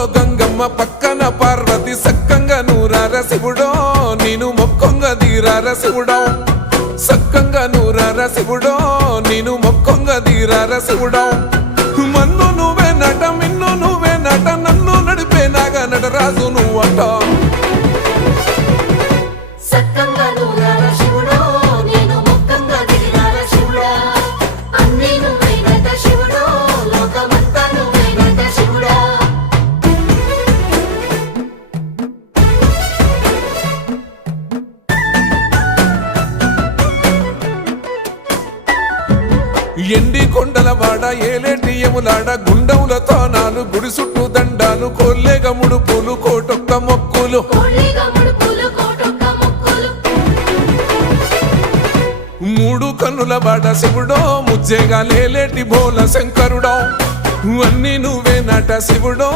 ఊర్లో గంగమ్మ పక్కన పార్వతి సక్కంగా నూరార శివుడో నేను మొక్కొంగ దీరార శివుడో సక్కంగా నూరార శివుడో నేను మొక్కొంగ దీరార శివుడో మన్ను నువ్వే నట మిన్ను నువ్వే నట నన్ను నడిపే నాగా నటరాజు నువ్వట ఎండి కొండల వాడ ఏలేటి యములాడ గుండములతో నాలు గుడి చుట్టూ దండాలు కోల్లేగ ముడుపులు కోటొక్క మొక్కులు మూడు కన్నుల వాడ శివుడో ముజ్జేగా లేలేటి బోల శంకరుడో అన్నీ నువ్వే నట శివుడో